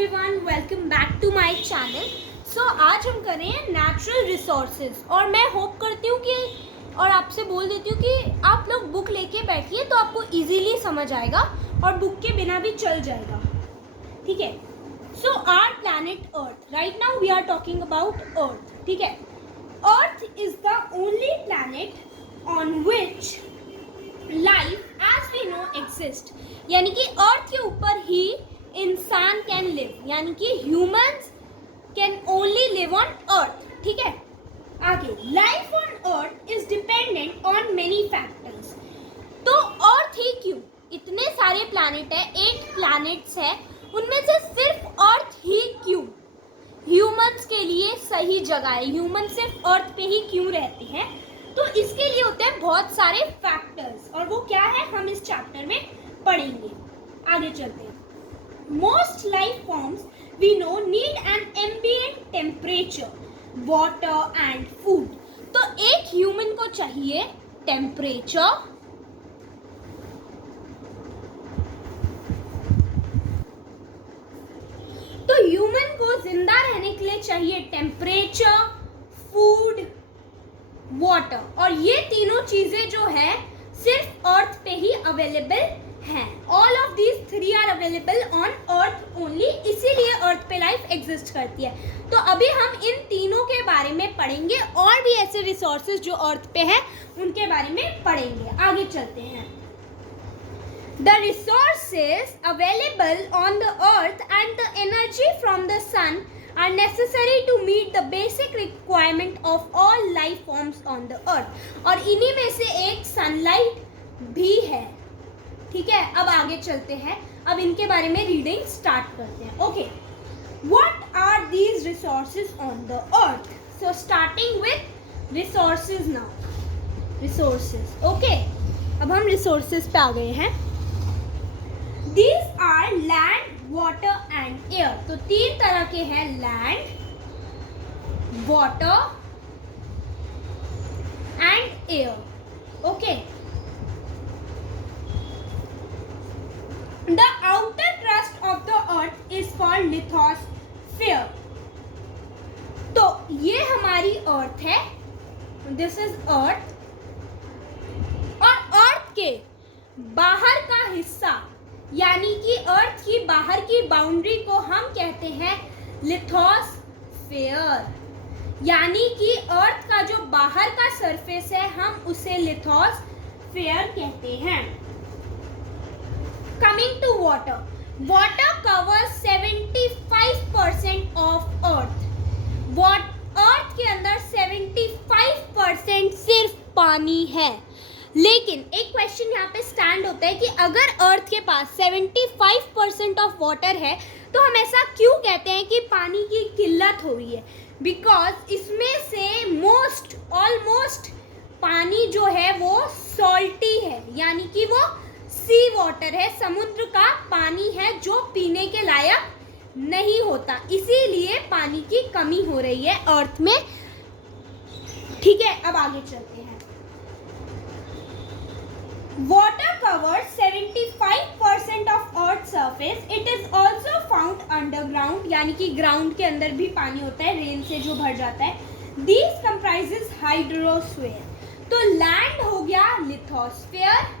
Everyone, welcome back to my channel. So आज हम कर रहे हैं नेचुरल रिसोर्सेज और मैं होप करती हूँ कि और आपसे बोल देती हूँ कि आप लोग बुक लेके बैठिए तो आपको इजीली समझ आएगा और बुक के बिना भी चल जाएगा, ठीक है। So our planet earth, right now we are talking about earth, ठीक है। Earth is the only planet on which life as we know exist, यानी कि अर्थ के ऊपर ही इंसान कैन लिव, यानी कि humans can only live on earth, ठीक है। आगे, life on earth is dependent on many factors. तो अर्थ ही क्यों, इतने सारे प्लैनेट है, 8 प्लैनेट्स है, उनमें से सिर्फ अर्थ ही क्यों ह्यूमंस के लिए सही जगह है, ह्यूमन सिर्फ अर्थ पे ही क्यों रहते हैं। तो इसके लिए होते हैं बहुत सारे फैक्टर्स, और वो क्या है हम इस चैप्टर में पढ़ेंगे। आगे चलते हैं। Most life forms we know need an ambient temperature, water and food. तो एक ह्यूमन को चाहिए टेम्परेचर, तो ह्यूमन को जिंदा रहने के लिए चाहिए टेम्परेचर, फूड, वाटर, और ये तीनों चीजें जो है सिर्फ अर्थ पे ही अवेलेबल हैं। All of these 3 are available on earth only, इसीलिए अर्थ पे लाइफ एग्जिस्ट करती है। तो अभी हम इन तीनों के बारे में पढ़ेंगे, और भी ऐसे रिसोर्सेज जो अर्थ पे हैं उनके बारे में पढ़ेंगे। आगे चलते हैं। The resources available on the earth and the energy from the sun are necessary to meet the basic requirement of all life forms on the earth. और इन्हीं में से एक सनलाइट भी है, ठीक है। अब आगे चलते हैं, अब इनके बारे में रीडिंग स्टार्ट करते हैं। Okay, what are these resources on the earth? So starting with resources now. Resources, okay, अब हम रिसोर्सेज पे आ गए हैं। These are land, water and air. तो 3 तरह के हैं, land, water and air, okay. The outer crust of the earth is called lithosphere. तो ये हमारी अर्थ है, दिस इज अर्थ, और अर्थ के बाहर का हिस्सा, यानी कि अर्थ की बाहर की बाउंड्री को हम कहते हैं लिथोस्फेयर, यानी कि अर्थ का जो बाहर का सरफेस है हम उसे लिथोस्फेयर कहते हैं। Coming to water, water covers 75% of earth. अर्थ के अंदर 75% सिर्फ पानी है। लेकिन एक क्वेश्चन यहाँ पे स्टैंड होता है कि अगर अर्थ के पास 75% ऑफ वाटर है तो हम ऐसा क्यों कहते हैं कि पानी की किल्लत हो रही है? बिकॉज इसमें से ऑलमोस्ट पानी जो है वो सॉल्टी है, यानी कि वो सी वाटर है, समुद्र का पानी है जो पीने के लायक नहीं होता, इसीलिए पानी की कमी हो रही है अर्थ में, ठीक है। अब आगे चलते हैं। Water covers 75% of earth surface, it is also found underground, यानी कि ग्राउंड के अंदर भी पानी होता है, रेन से जो भर जाता है। These comprises hydrosphere. तो लैंड हो गया लिथोस्फीयर,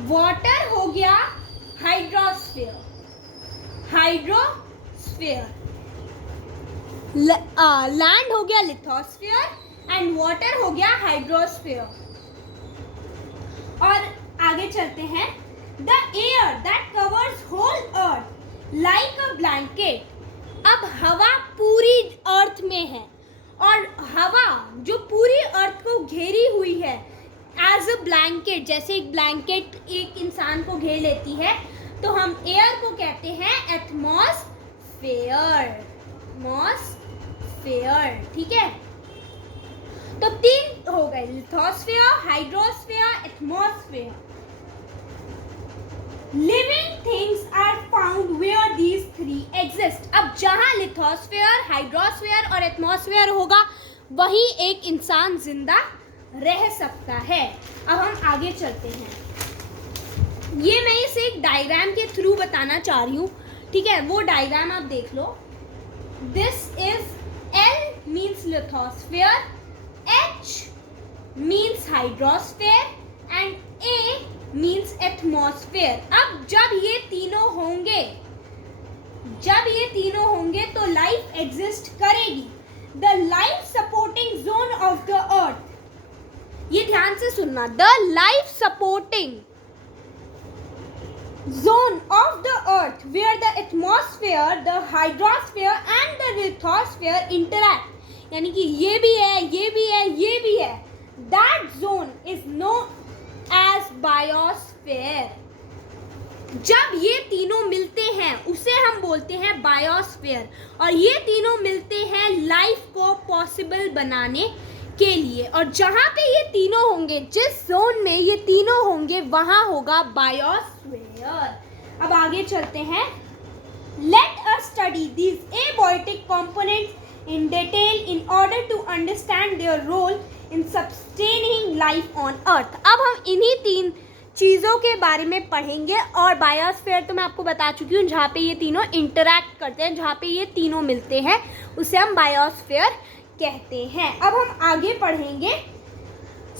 वाटर हो गया हाइड्रोस्फीयर, लैंड हो गया लिथोस्फीयर एंड वाटर हो गया हाइड्रोस्फीयर। और आगे चलते हैं। The air that covers whole earth like a blanket. अब हवा पूरी अर्थ में है, और हवा जो पूरी अर्थ को घेरी हुई है एज अ ब्लैंकेट, जैसे एक ब्लैंकेट एक इंसान को घेर लेती है, तो हम एयर को कहते हैं एटमॉस्फेयर, ठीक है। तो 3 हो गए, lithosphere, hydrosphere, atmosphere. Living things are found where these 3 exist. अब जहां लिथोस्फेयर, हाइड्रोस्फेयर और एटमॉस्फेयर होगा वहीं एक इंसान जिंदा रह सकता है। अब हम आगे चलते हैं। ये मैं इसे एक डायग्राम के थ्रू बताना चाह रही हूँ, ठीक है, वो डायग्राम आप देख लो. This is L means lithosphere, H means hydrosphere and A means atmosphere. अब जब ये तीनों होंगे तो लाइफ एग्जिस्ट करेगी. The life supporting zone of the earth, ये ध्यान से सुनना, the life supporting zone of the earth where the atmosphere, the hydrosphere and the lithosphere interact, यानी कि ये भी है, that zone is known as biosphere. जब ये तीनों मिलते हैं उसे हम बोलते हैं बायोस्फीयर, और ये तीनों मिलते हैं लाइफ को पॉसिबल बनाने के लिए. और जहाँ पे ये तीनों होंगे, जिस जोन में ये तीनों होंगे, वहाँ होगा बायोस्फीयर. अब आगे चलते हैं. Let us study these abiotic components in detail in order to understand their role in sustaining life on earth. अब हम इन्हीं 3 चीज़ों के बारे में पढ़ेंगे. और बायोस्फीयर तो मैं आपको बता चुकी हूँ, जहाँ पे ये तीनों इंटरैक्ट करते हैं, जहाँ पे ये तीनों मिलते हैं, उसे हम बायोस्फीयर कहते हैं. अब हम आगे पढ़ेंगे.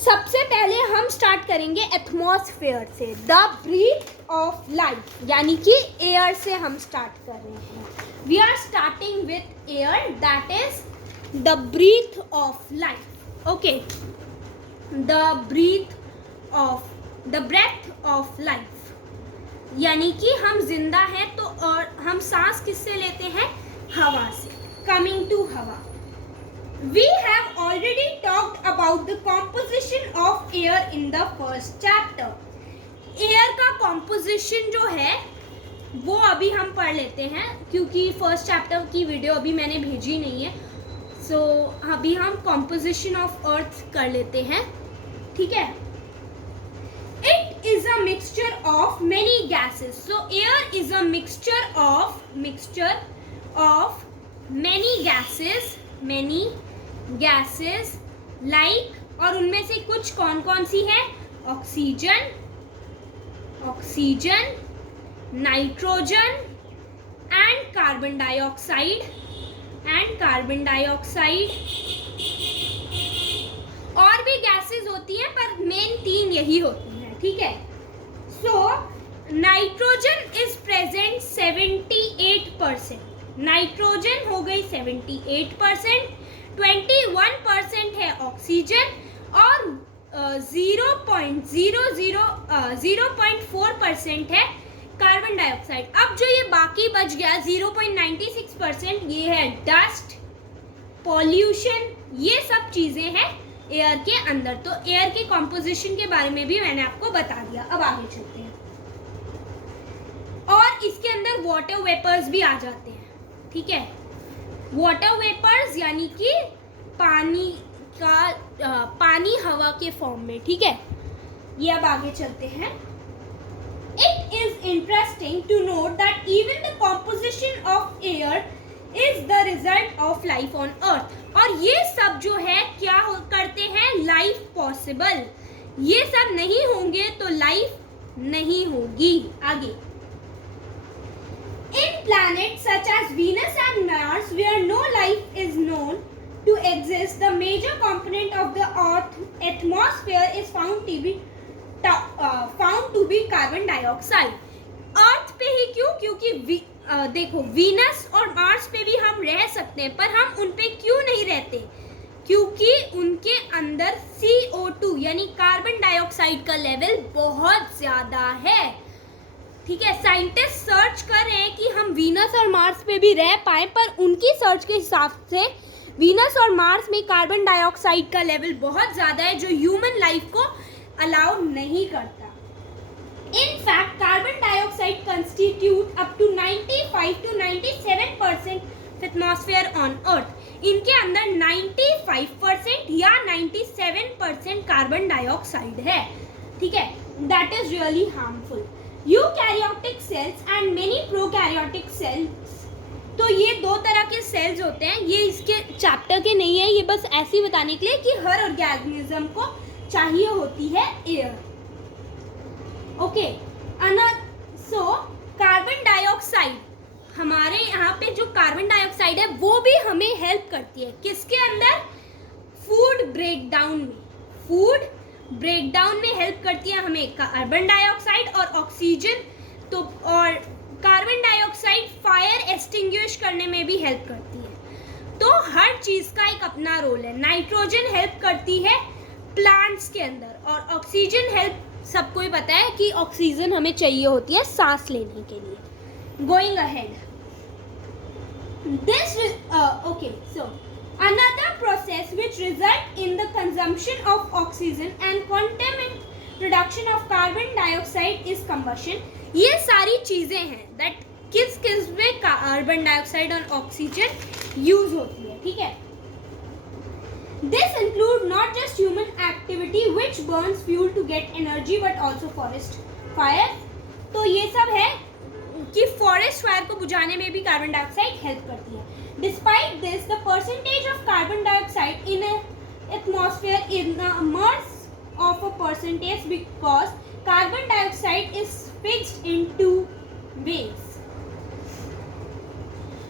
सबसे पहले हम स्टार्ट करेंगे एटमॉस्फेयर से. द ब्रीथ ऑफ लाइफ, यानी कि एयर से हम स्टार्ट कर रहे हैं. We are starting with air, that is the breath of life. Okay, the breath of life, यानी कि हम जिंदा हैं तो, और हम सांस किससे लेते हैं? हवा से. कमिंग टू हवा, we have already talked about the composition of air in the first chapter. Air का कॉम्पोजिशन जो है वो अभी हम पढ़ लेते हैं, क्योंकि फर्स्ट चैप्टर की वीडियो अभी मैंने भेजी नहीं है. सो अभी हम कॉम्पोजिशन ऑफ अर्थ कर लेते हैं. ठीक है. It is a mixture of many gases. So air is a mixture of many gases like, और उनमें से कुछ कौन कौन सी है? Oxygen, nitrogen and carbon dioxide. और भी गैसेस होती हैं, पर मेन 3 यही होती हैं. ठीक है. So nitrogen is present 78%. Nitrogen हो गई 78%, 21% है ऑक्सीजन, और 0.4% है कार्बन डाइऑक्साइड. अब जो ये बाकी बच गया 0.96%, ये है डस्ट, पॉल्यूशन, ये सब चीज़ें हैं एयर के अंदर. तो एयर के कॉम्पोजिशन के बारे में भी मैंने आपको बता दिया. अब आगे चलते हैं. और इसके अंदर वाटर वेपर्स भी आ जाते हैं. ठीक है. वाटर वेपर्स यानी कि पानी हवा के फॉर्म में. ठीक है. ये अब आगे चलते हैं. It is interesting to note that even the composition of air is the result of life on earth. और ये सब जो है क्या करते हैं? Life possible. ये सब नहीं होंगे तो लाइफ नहीं होगी. आगे. In planets such as Venus and Mars, where no life is known to exist, the major component of the Earth atmosphere is found to be carbon dioxide. अर्थ पे ही क्यों? क्योंकि देखो, वीनस और मार्स पे भी हम रह सकते हैं, पर हम उन पे क्यों नहीं रहते? क्योंकि उनके अंदर CO2 यानी कार्बन डाइऑक्साइड का लेवल बहुत ज़्यादा है. ठीक है. साइंटिस्ट सर्च कर रहे हैं कि हम वीनस और मार्स पे भी रह पाएं, पर उनकी सर्च के हिसाब से वीनस और मार्स में कार्बन डाइऑक्साइड का लेवल बहुत ज़्यादा है, जो ह्यूमन लाइफ को अलाउ नहीं करता. In fact carbon dioxide constitute up to 95 to 97% atmosphere on earth. इनके अंदर 95% या 97% कार्बन डाइऑक्साइड है. ठीक है. That is really harmful. Eukaryotic cells and many prokaryotic cells, तो ये 2 तरह के सेल्स होते हैं. ये इसके चैप्टर के नहीं है, ये बस ऐसे ही बताने के लिए कि हर ऑर्गेनिज्म को चाहिए होती है air. Okay. So carbon dioxide हमारे यहाँ पे जो कार्बन डाइऑक्साइड है वो भी हमें हेल्प करती है। किसके अंदर? फूड ब्रेकडाउन में। फूड ब्रेकडाउन में हेल्प करती है हमें कार्बन डाइऑक्साइड और ऑक्सीजन। तो और कार्बन डाइऑक्साइड फायर एक्सटिंग्विश करने में भी हेल्प करती है। तो हर चीज़ का एक अपना रोल है। नाइट्रोजन हेल्प करती है प्लांट्स के अंदर और ऑक्सीजन हेल्प, सबको ही पता है कि ऑक्सीजन हमें चाहिए होती है सांस लेने के लिए। Going ahead, this okay, so another process which result in the consumption of oxygen and contaminant production of carbon dioxide is combustion. ये सारी चीजें हैं that किस किस में कार्बन डाइऑक्साइड और ऑक्सीजन यूज होती है, ठीक है। This include not just human activity which burns fuel to get energy but also forest fire. तो ये सब है कि फॉरेस्ट फायर को बुझाने में भी कार्बन डाइऑक्साइड हेल्प करती है। Despite this, the percentage of carbon dioxide in an atmosphere is the mass of a percentage because carbon dioxide is fixed in two ways.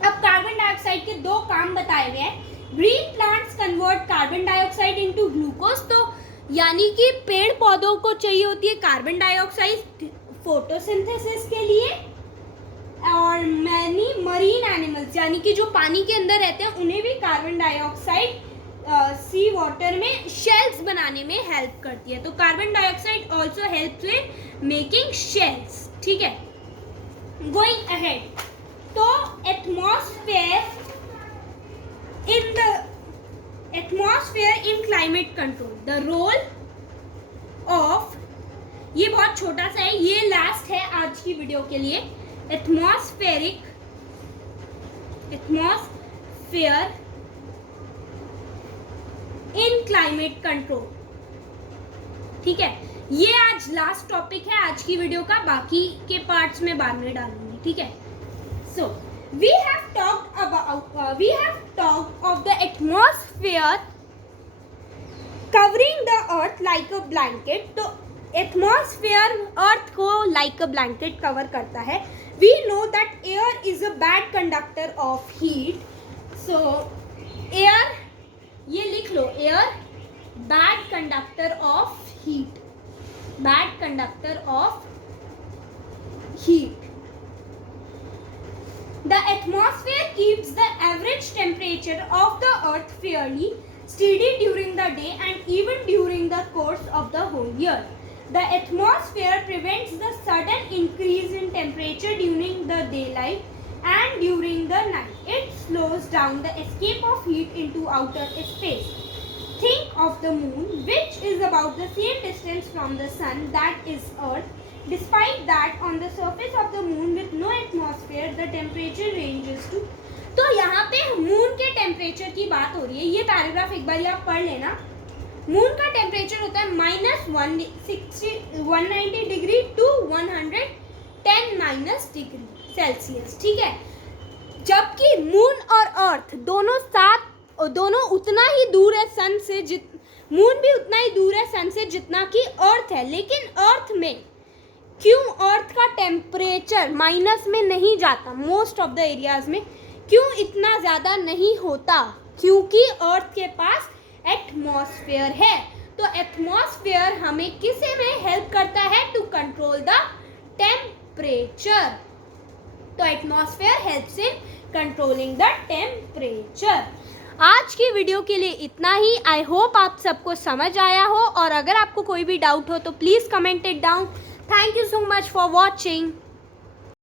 अब कार्बन डाइऑक्साइड के दो काम बताए गए हैं। Green plants convert carbon dioxide into glucose, तो यानी कि पेड़ पौधों को चाहिए होती है कार्बन डाइऑक्साइड फोटोसिंथेसिस के लिए, और मैनी मरीन एनिमल्स यानी कि जो पानी के अंदर रहते हैं उन्हें भी कार्बन डाइऑक्साइड सी वाटर में शेल्स बनाने में हेल्प करती है। तो carbon dioxide also helps in making shells, ठीक है। गोइंग अहेड, तो atmosphere in climate control, the role of, ये बहुत छोटा सा है, ये लास्ट है आज की वीडियो के लिए। एटमॉस्फेयर इन क्लाइमेट कंट्रोल, ठीक है। ये आज लास्ट टॉपिक है आज की वीडियो का, बाकी के पार्ट्स में बाद में डालूंगी, ठीक है। सो we have talked of the atmosphere covering the earth like a blanket. तो एटमॉस्फेयर अर्थ को लाइक अ ब्लैंकेट कवर करता है। We know that air is a bad conductor of heat. So air, ये लिख लो, air bad conductor of heat, bad conductor of heat. The atmosphere keeps the average temperature of the earth fairly steady during the day and even during the course of the whole year. The atmosphere prevents the sudden increase in temperature during the daylight and during the night. It slows down the escape of heat into outer space. Think of the moon, which is about the same distance from the sun that is Earth. Despite that, on the surface of the moon with no atmosphere, the temperature ranges to, तो यहाँ पे moon के temperature की बात हो रही है। ये पैराग्राफ एक बार आप पढ़ लेना। मून का टेम्परेचर होता है -190 degree to 110 minus degree Celsius, ठीक है। जबकि मून और अर्थ दोनों उतना ही दूर है सन से, मून भी उतना ही दूर है सन से जितना कि अर्थ है। लेकिन अर्थ में क्यों अर्थ का टेम्परेचर माइनस में नहीं जाता, मोस्ट ऑफ द एरियाज में क्यों इतना ज़्यादा नहीं होता? क्योंकि अर्थ के पास एटमॉस्फेयर है। तो एटमॉस्फेयर हमें किसे में हेल्प करता है? To control the temperature. तो atmosphere helps in controlling the temperature. आज की वीडियो के लिए इतना ही। आई होप आप सबको समझ आया हो, और अगर आपको कोई भी डाउट हो तो please comment it down. Thank you so much for watching.